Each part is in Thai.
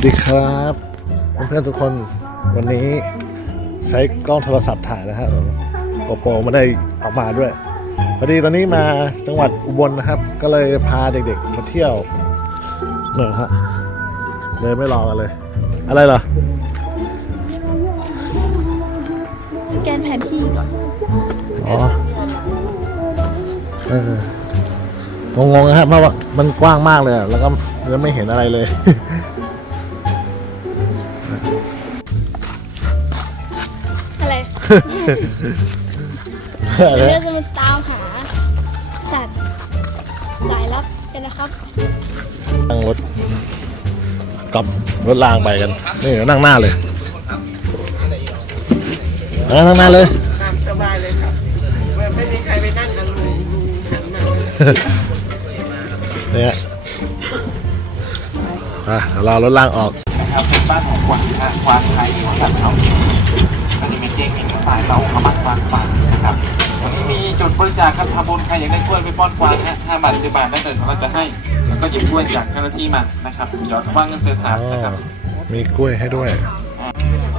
วัสดีครับเพื่อนๆทุกคนวันนี้ใช้กล้องโทรศัพท์ถ่ายนะครับโปโปไม่ได้ออกมาด้วยพอดีตอนนี้มาจังหวัดอุบลนะครับ ก็เลยพาเด็กๆมาเที่ยวหน่อยฮะเลยไม่รอกันเลย อะไรเหรอสแกนแผนที่ก่อนอ๋อเอองงๆนะครับเพราะว่ามันกว้างมากเลยอะแล้วก็ยังไม่เห็นอะไรเลย เดี๋ยวเราจะมาตามหาสัตว์สายลับกันนะครับนั่งรถกับรถรางไปกัน นี่นั่งหน้าเลยนั่งนั่งหน้าเลย ตามสบายเลยครับไม่ไม่มีใครไปนั่งกันลุงลุงหันมาเนี่ยอะเดี๋ยวรอรถรางออก นะครับเป็นบ้านของกวางนะกวางไทยของสัตว์เขา ก็จะเป็นเจ๊งเองสายเราเขาบ้านกวางป่านะครับวันนี้มีจุดบริจาคครับทำบุญใครอยากได้กล้วยไปป้อนกวางนะห้าบาทสิบบาทได้เลยเราจะให้ แล้วก็หยิบกล้วยจากเจ้าหน้าที่มานะครับเดี๋ยวว่างเงินเดือนถามนะครับมีกล้วยให้ด้วย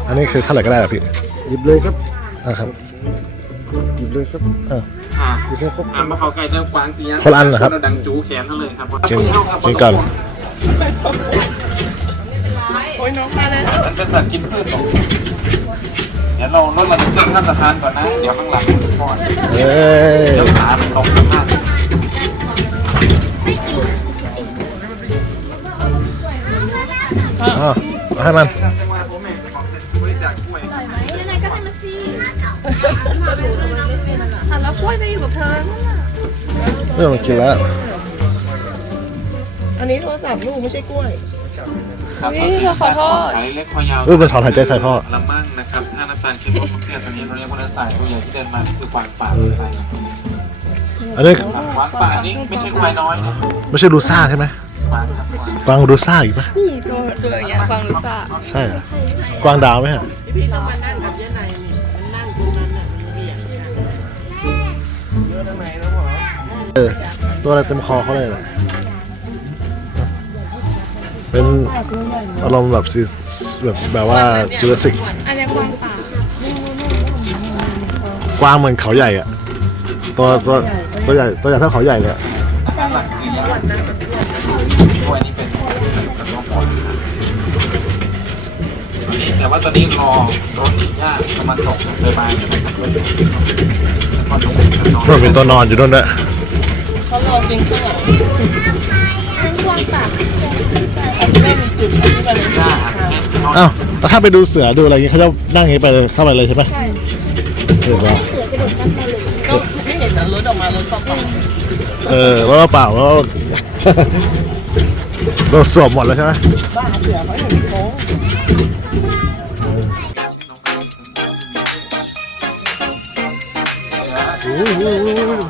อันนี้คือเท่าไหร่ก็ได้เหรอพี่หยิบเลยครับอะครับหยิบเลยครับอะอ่าหยิบเลยครับอ่ามาเขาไก่เจ้ากวางสีคนละอันเหรอครับดังจูแขนเท่าเลยครับกินกินก่อนโอ้ยน้องมาแล้วมันเป็นสัตว์กินพืชของเดี๋ยวเราลดระดับเส้นท่านสะพานก่อนนะ เดี๋ยวข้างหลังก่อนเอ้ยเดี๋ยวขามันตกสะพานอ๋อเอาให้มันจังหวะผมแม่บอกบริจาคกล้วยยังไงก็ให้มันสิหันแล้วกล้วยไปอยู่กับเธอนั่นน่ะเออมันกินแล้ว อันนี้โทรศัพท์ลูกไม่ใช่กล้วย ครับนี่เราขอโทษ ขาเล็กคอยาวเออมันถอนหายใจใส่พ่อ ลำมั่งนะครับถ้าน้ำ ตาลเข้มข้นเพื่อนตัวนี้เราเรียกว่าเนื้อสายตัวใหญ่ที่เดินมาคือกวางป่าใช่อันนี้กวางป่านี่ไม่ใช่ควายน้อยนะไม่ใช่ดูซ่าใช่ไหมกวางครับกวางกวางดูซ่าอีกปะนี่ตัวตัวอย่างเงี้ยฟังรู้ซ่าใช่เหรอกวางดาวไหมฮะพี่ต้องมานั่งกับเจ๊นายนี่มันนั่งตรงนั้นน่ะมันเบียดกันเยอะทำไมแล้วหรอเออตัวอะไรเต็มคอเขาเลยแหละเป็นอารมณ์แบบซีแบบแบบว่าจูราสสิกอันนี้กวางป่า กว้างเหมือนเขาใหญ่อะตัวตัวตัวใหญ่ตัวใหญ่เท่าเขาใหญ่เลยอะแต่ว่าตอนนี้รอรถญาติกำลังส่งโรงพยาบาลนะครับก็ต้องเป็นกระรอกนู่นเป็นตัวนอนอยู่นู่นด้วยเขารอจริงข้างหลังเป็นกวางป่าเขาไม่ได้มีจุดที่มันญาติแค่นอนอ้าวแล้วถ้าไปดูเสือดูอะไรอย่างงี้เขาจะนั่งอย่างงี้ไปเลยเข้าไปเลยใช่ปะ เออว่าเสือกระโดดน้ำไปเลยก็ไม่เห็นแต่รถออกมารถเปล่าเออแล้วเปล่าแล้วเราสวมหมดแล้วใช่ไหมๆบ้าเสือเขาอยู่ในโค้งโอ้โห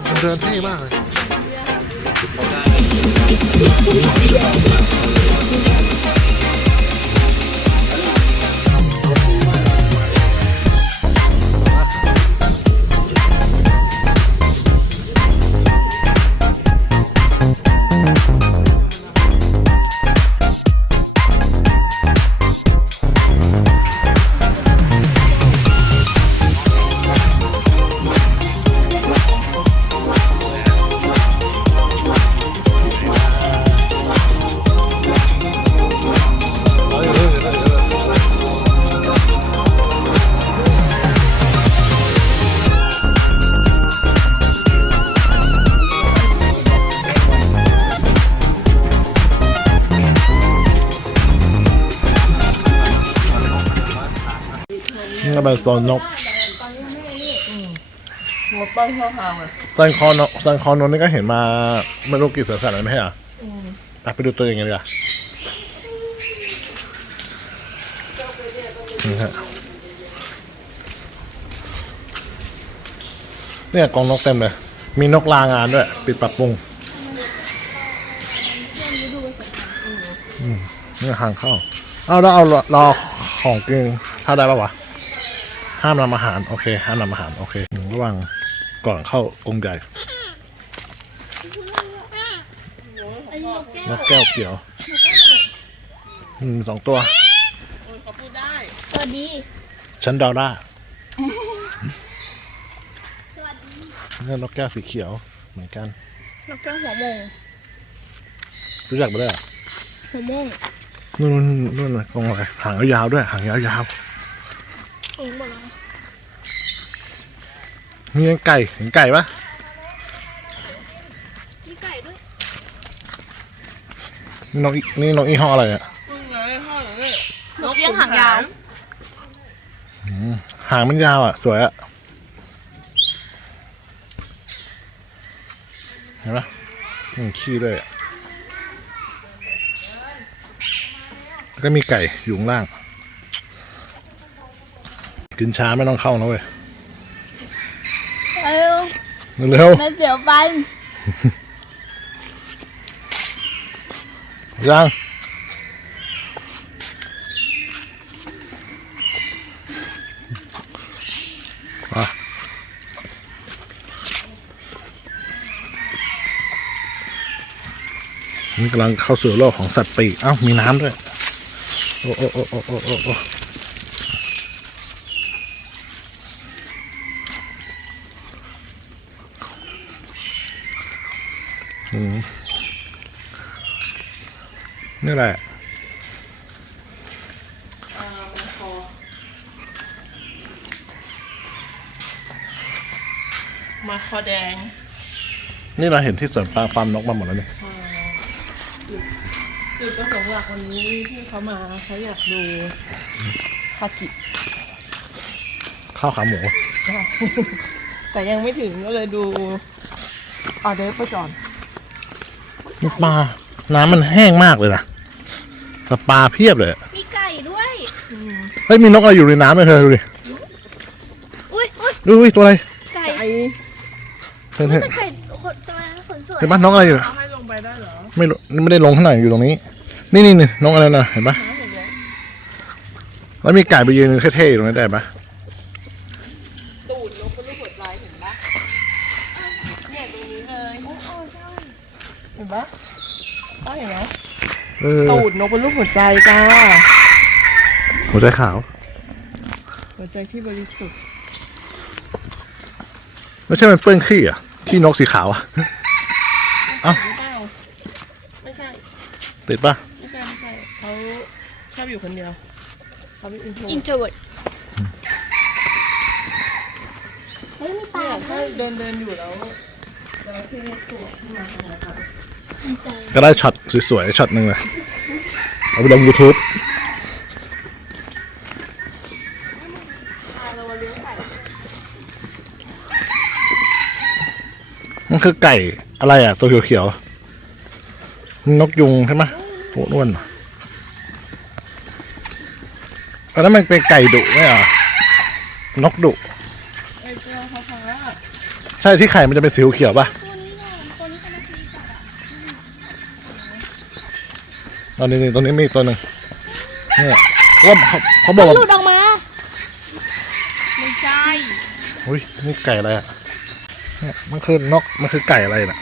มันเดินเท่มากเลย นี่ก็เป็นโซนนกหัวป้องข้อหางอะซันคอนกซันคอนนนี่ก็เห็นมาไม่รู้กี่สวนสัตว์แล้วไม่ใช่เหรออะไปดูตัวอย่างเงี้ยดีกว่านี่ฮะเนี่ยกองนกเต็มเลย มีนกลางานด้วย ปิดปรับปรุงอืมนี่ทางเข้า เอาแล้วเอารอของกินเข้าได้ปะวะ ห้ามนำอาหาร โอเค ห้ามนำอาหาร โอเคระหว่างก่อนเข้ากรงใหญ่นกแก้วเขียวอืมสองตัวโอ้ยเขาพูดได้ สวัสดี ฉันดอลล่าสวัสดีนี่นกแก้วสีเขียวเหมือนกันนกแก้วหัวโมง รู้จักไปเลยอะหัวโมงนู่นนู่นนู่นกองอะไรหางยาวๆด้วย หางยาวโอ้ยหมดแล้ว ๆนี่ยังไก่เห็นไก่ปะมีไก่ด้วยนี่นกอีนี่นกอีห้ออะไรอะมึงไงพ่อเหรอเนี่ยนกเอี้ยงหางยาวหางมันยาวอะ สวยอะ เห็นปะอืมขี้ด้วยอะแล้วก็มีไก่อยู่ข้างล่าง กินช้าไม่ต้องเข้านะเว้ยเออ เร็วไม่เสียวฟันๆยังมานี่กำลังเข้าสู่โลกของสัตว์ปีกเอ้ามีน้ำด้วย โอ้โอ้โอ้โอ้โอ้ นี่แหละมาคอแดง นี่เราเห็นที่สวนปลาฟาร์มนกมาหมดแล้วเนี่ยจุดประสงค์หลักวันนี้ที่เขามาเขาอยากดูคากิข้าวขาหมู แต่ยังไม่ถึงก็เลยดูออเดอร์ฟไปก่อนนี่ ปลา น้ำมันแห้งมากเลยนะแต่ปลาเพียบเลยอะมีไก่ด้วย เฮ้ย มีนกอะไรอยู่ในน้ำเลยเธอดูดิ อุ้ยอุ้ยอุ้ยตัวอะไรไก่ไอเห็นเห็นแต่ไก่คนตัวนั้นขนสวยเห็นปะนกอะไรอยู่ เอาให้ลงไปได้เหรอไม่รู้ไม่ได้ลงข้างในอยู่ตรงนี้ นี่นี่นี่นกอะไรนะเห็นปะหาเห็นยังแล้วมีไก่ไปยืนเท่ๆอยู่ตรงนี้ได้ปะ ตูดนกเป็นรูปหัวใจเห็นปะเนี่ยตรงนี้เลยเห็น ปะอ๋อเห็นไหมเออตูดนกเป็นรูปหัวใจจ้า หัวใจขาว หัวใจที่บริสุทธิ์ ไม่ใช่มันเปื้อนขี้อะขี้นกสีขาวอะ เอ้าหรือเปล่าไม่ใช่ ติดปะไม่ใช่ ไม่ใช่เขาชอบอยู่คนเดียวเขาเป็นอินโทรอินโทรเวิร์ดเฮ้ยมีปลาเนี่ยถ้าเดินเดินอยู่แล้วจระเข้ตัวขึ้นมาทำไมครับ ก็ได้ช็อตสวยๆช็อตหนึ่งเลยเอาไปลง YouTube มันคือไก่อะไรอะ ตัวเขียวๆ นกยุงใช่ไหมตัวอ้วนๆอันนั้นมันเป็นไก่ดุไหมอะ นกดุไอตัวเขาพังแล้วใช่ที่ไข่มันจะเป็นสีเขียวป่ะ ตัวนี้ไงตัวนี้กำลังตีจับ อะตอนนี้นี่ตรงนี้มีอีกตัวหนึ่งเนี่ยว่าเขาเขาบอกมันว่าหลุดออกมา ไม่ใช่ อุ้ยนี่ไก่อะไรอะเนี่ยมันคือนกมันคือไก่อะไรน่ะ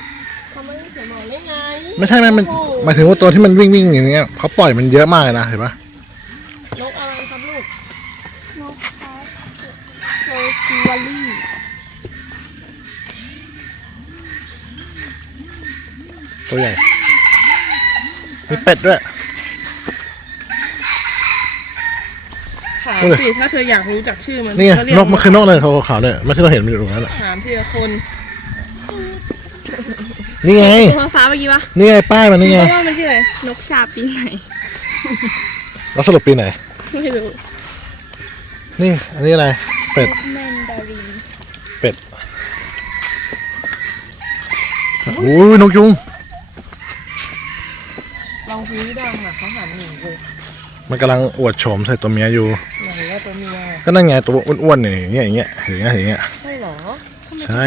เขาไม่ได้เขียนบอกได้ไงไม่ใช่ไหมมันหมายถึงว่าตัวที่มันวิ่งวิ่งๆอย่างเงี้ยเขาปล่อยมันเยอะมากเลยนะเห็นปะนกอะไรครับลูกนกคาโซซิวาลี่ตัวใหญ่ มีเป็ดด้วย ถามเอาเลยสิถ้าเธออยากรู้จักชื่อมันนี่ไงก็เรียนกมันคือนกอะไรขาวๆเนี่ยมันที่เราเห็นมันอยู่ตรงนั้นแหละถามทีละคนนี่ไง ตัวฟ้าเมื่อกี้ปะนี่ไงป้ายมันนี่ไงว่ามันชื่ออะไรนกชาปีไหน แล้วสรุปปีไหน ไม่รู้นี่ อันนี้อะไร เป็ดนกแมนดารินเป็ดโอ้ยนกยุง ลองคุยดังอะเขาหันหนีเลยมันกำลังอวดโฉมใส่ตัวเมียอยู่ ไหนว่าตัวเมียก็นั่นไงตัวอ้วนๆเนี่ยอย่างเงี้ยอย่างเงี้ยอย่างเงี้ยอย่างเงี้ย ใช่เหรอใช่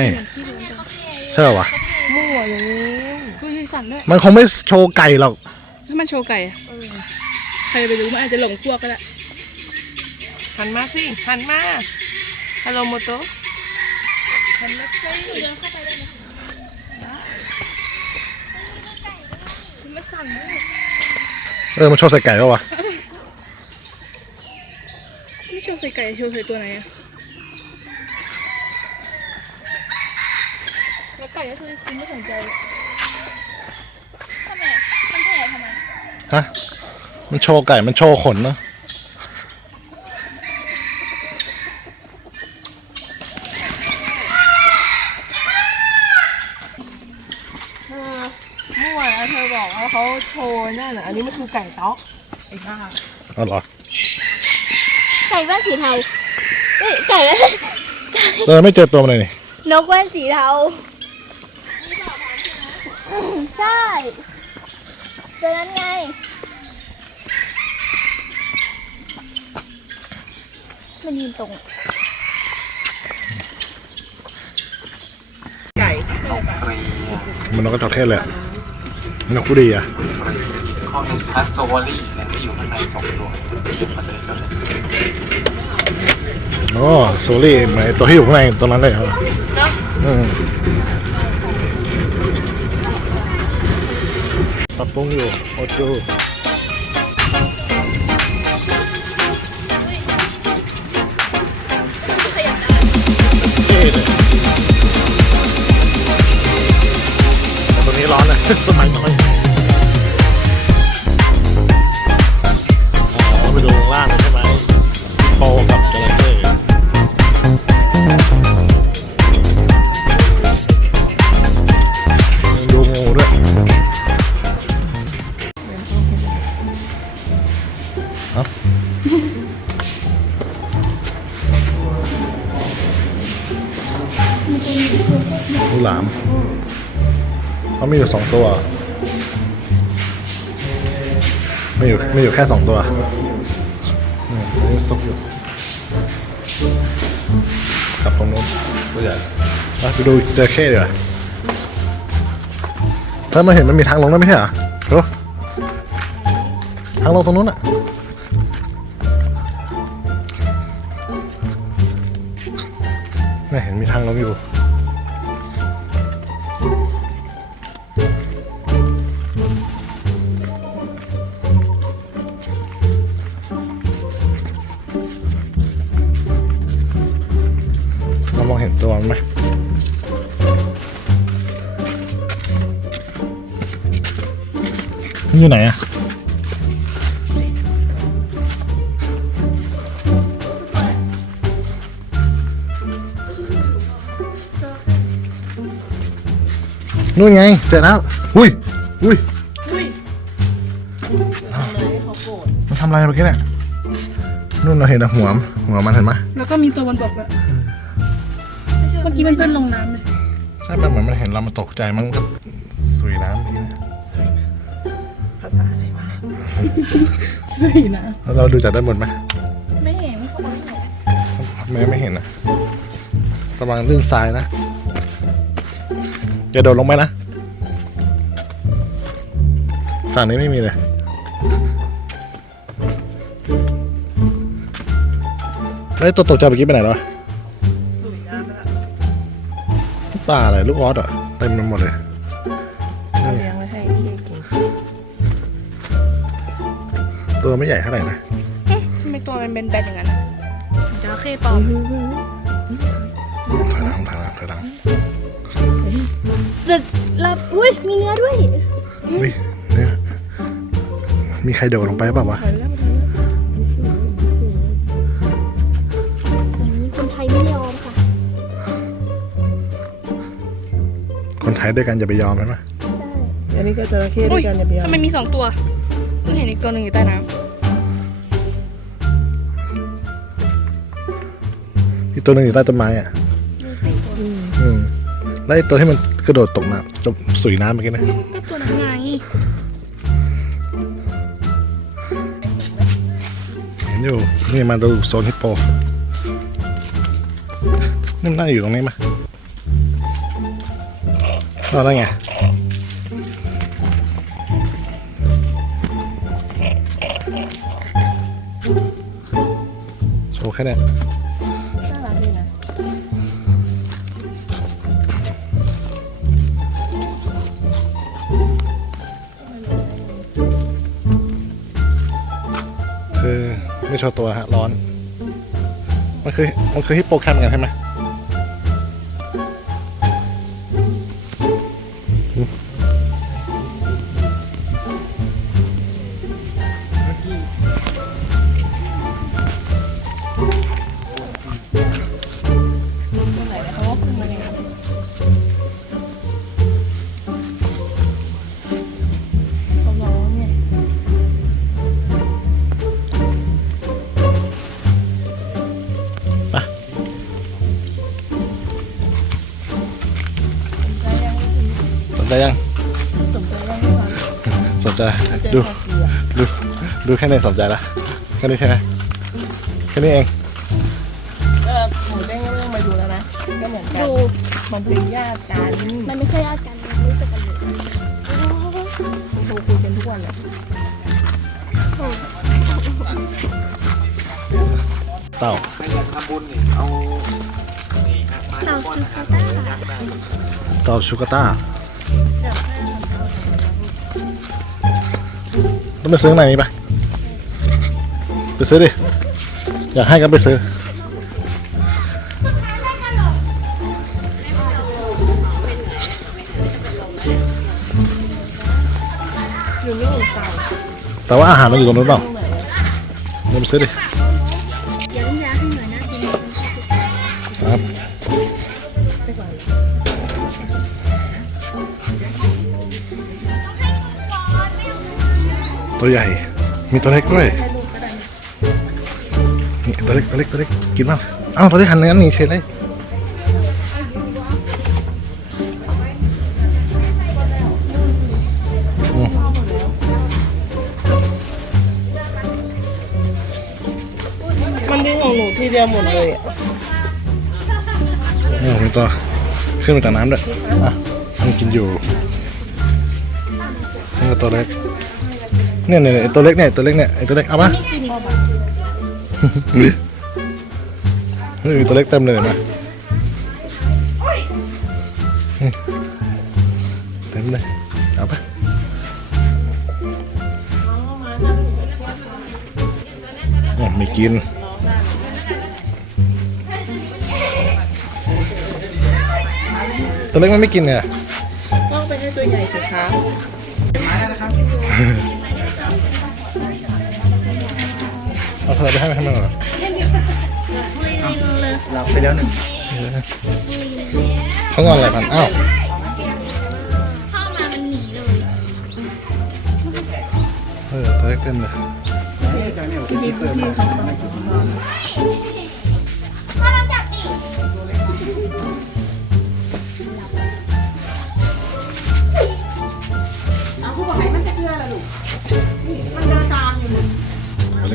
ใช่เหรอวะมั่วอย่างนี้คุยสั่นด้วยมันคงไม่โชว์ไก่หรอก ถ้ามันโชว์ไก่อะใครจะไปรู้มันอาจจะหลงพวกก็ได้หันมาสิหันมาฮัลโหลโมโตหันมาสิ เออมันชอบใส่ไก่ปะวะไม่ชอบใส่ไก่ชอบใส่ตัวไหนอะไก่ก็คือกินไม่สนใจทำไมมันแผ่ทำไมฮะมันโชว์ไก่มันโชว์ขนเนาะ นั่นน่ะ อันนี้มันคือไก่ต๊อกไอ้บ้าเอาเหรอไก่แว่นสีเทาเอ้ยไก่อะไรเออไม่เจอตัวมันเลยนี่นกแว่นสีเทาใช่ตัวนั้นไง มันยืนตรง ไก่นกกรีมันนกกระจอกเทศเลยอะนกกุดีอะ ข้อหนึ่งพัสโซวอรี่เนี่ยที่อยู่ข้างในสองตัวที่อยู่มาเลยก็เลยโอ้โซลี่เหมือนตัวที่อยู่ข้างในตรงนั้นเลยเหรออืมปรับปรุงอยู่โอจูขยับได้เท่เลยแต่ตรงนี้ร้อนนะต้นไม้น้อย อยู่ไม่อยู่แค่สองตัวอืมอันนี้ซุกอยู่กลับตรงนู้นตัวใหญ่มาไปดูเจอเข้ดีกว่าถ้ามาเห็นมันมีทางลงแล้วไม่ใช่เหรอดูทางลงตรงนู้นอะนี่เห็นมีทางลงอยู่ อยู่ไหนอะนู่นไงเจอแล้วอุ้ยอุ้ยอุ้ยเขาโกรธมันทำอะไรเมื่อกี้เนี่ยนู่นเราเห็นแต่หัวมนหัวมันเห็นไหมแล้วก็มีตัวมันบอกแล้วเมื่อกี้มันเพื่อนลงน้ำเลยใช่มันเหมือนมันเห็นเรามันตกใจมันก็ สินะแล้วเราดูจากด้านบนไหมไม่เห็นเขาบอกไม่เห็นแม้ไม่เห็นนะระวังลื่นทรายนะอย่าโดดลงไปนะ ฝั่งนี้ไม่มีเลยแล้วไอ้ตัวตกใจเมื่อกี้ไปไหนแล้ววะสุยน้ำไปละปลาอะไรลูกออสเหรอเต็มไปหมดเลย ตัวไม่ใหญ่เท่าไหร่นะทำไมตัวมันเป็นแบนอย่างนั้นอะจระเข้ปลอมถอยหลังถอยหลังถอยหลังสึกลับอุ้ยมีเนื้อด้วยอุ้ยเนี่ยมีใครโดดลงไปเปล่าวะอย่างนี้คนไทยไม่ยอมค่ะ คนไทยด้วยกันอย่าไปยอมใช่ไหมอันนี้ก็จระเข้ด้อุ้วยยกันอย่าไปเอาทำไมมีสองตัวเพิ่งเห็นอีกตัวหนึ่งอยู่ใต้น้อี กตัวหนึ่งอยู่ใต้ต้นไม้อะอืมแล้วไอ้ตัวที่มันกระโดดตกน้ำจมสุยน้ำเมื่อกี้นะำก็ตัวนั้นไงเห็นอยู่นี่มาดูโซนฮิปโปนี่มันน่าอยู่ตรงนี้มั้ยอ๋อแล้วไงโชว์แค่เนี้ โชว์ตัวฮะร้อน มันคือมันคือฮิปโปแคมเหมือนกันใช่ไหม สนใจยังสนใจยังไม่ฟังสนใจเจอดูแค่เกลือดูดูแค่นี้สนใจละแค่นี้ใช่ไหมแค่นี้เองเออหมูเด้งก็ไม่ต้องมาดูแล้วนะก็เหมือนกันดูมันเป็นญาติกันมันไม่ใช่ญาติกันมันรู้จักกันเลยคุณครูคุยกันทุกวันเลยเต่าไปอยากทำบุญนี่เอานี่ครับมาเต่าก้อนซูนะคคารับต้ายักษ์ได้ เต่าชูกาต้า ต้องไปซื้อข้างในนี้ปะไปซื้อดิ อยากให้กันไปซื้อ อยู่นี่เต่าแต่ว่าอาหารมันอยู่ตรงนู้นเปล่าเดี๋ยวไปซื้อดิ ตัวใหญ่ มีตัวเล็กด้วยให้ลูกก็ได้นะนี่ตัวเล็กตัวเล็กตัวเล็กกินบ้างอ้าวตัวเล็กหันงั้นนี่เฉยเลยอืมมันดิ้นของหนูทีเดียวหมดเลยอะโอ้มีตัวขึ้นมาจากน้ำด้วยอะมันกินอยู่นี่ก็ตัวเล็ก เนี่ยเนี่ยไอ้ตัวเล็กเนี่ยตัวเล็กเนี่ยไอ้ตัวเล็กเอาปะไม่กินนี่มีตัวเล็กเต็มเลยเห็นไหมนี่เต็มเลยเอาปะอ๋อไม่กิน ตัวเล็กมันไม่กินเนี่ยก็ไปให้ตัวใหญ่สิคะ เอาเธอไปให้ให้มันเหรอหลับไปแล้วหนึ่งเขางอนอะไรพันอ้าวเข้ามามันหนีเลยเออตัวเล็กเต็มเลย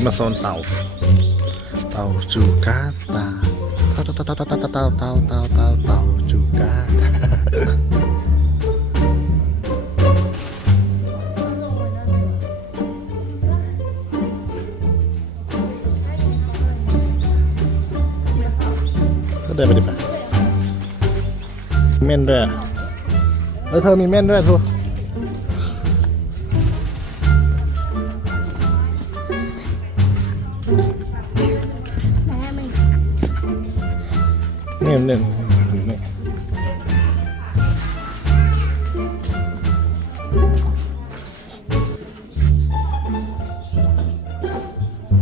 าเต่าเต่าเต่าจูกาตาก็เดินไปดิปะเม่นด้วยอะแล้วเธอมีเม่นด้วยทูแเนี่ยเนี่ยเนี่ย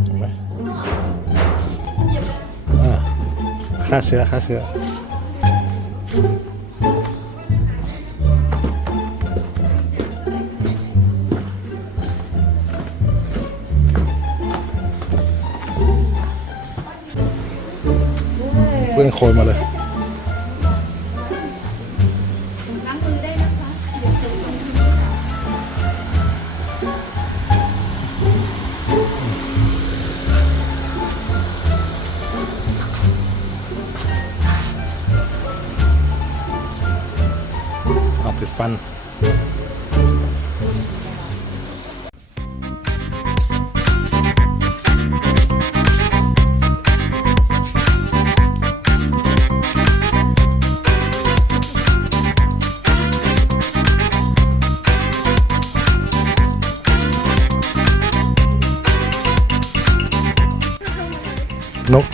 เห็นไหมาฆ่าเสือฆ่าเสือ โคลมาเลยอาปฟัน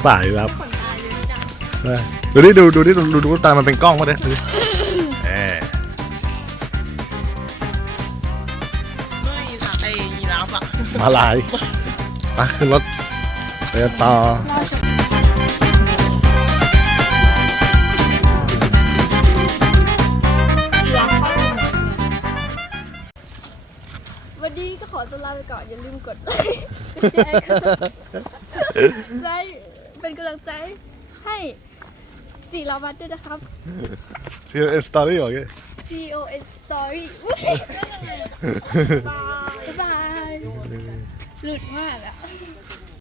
สายครับขนตาได้ดูดิดูดูดิดูดูดูตา มันเป็นกล้องมาดิดูดิแหมไม่ค่ะไอ้ยีราฟอะมาลายไปขึ้นรถไปกันต่อวันนี้ก็ขอตัวลาไปก่อนอย่าลืมกดไลค์กดแชร์กดไลค์ เป็นกำลังใจให้จีราวัตด้วยนะครับที่เอสตอรี่บอกงี้ G O S Story อุ๊ยบ๊ายบายหลุดมากอะ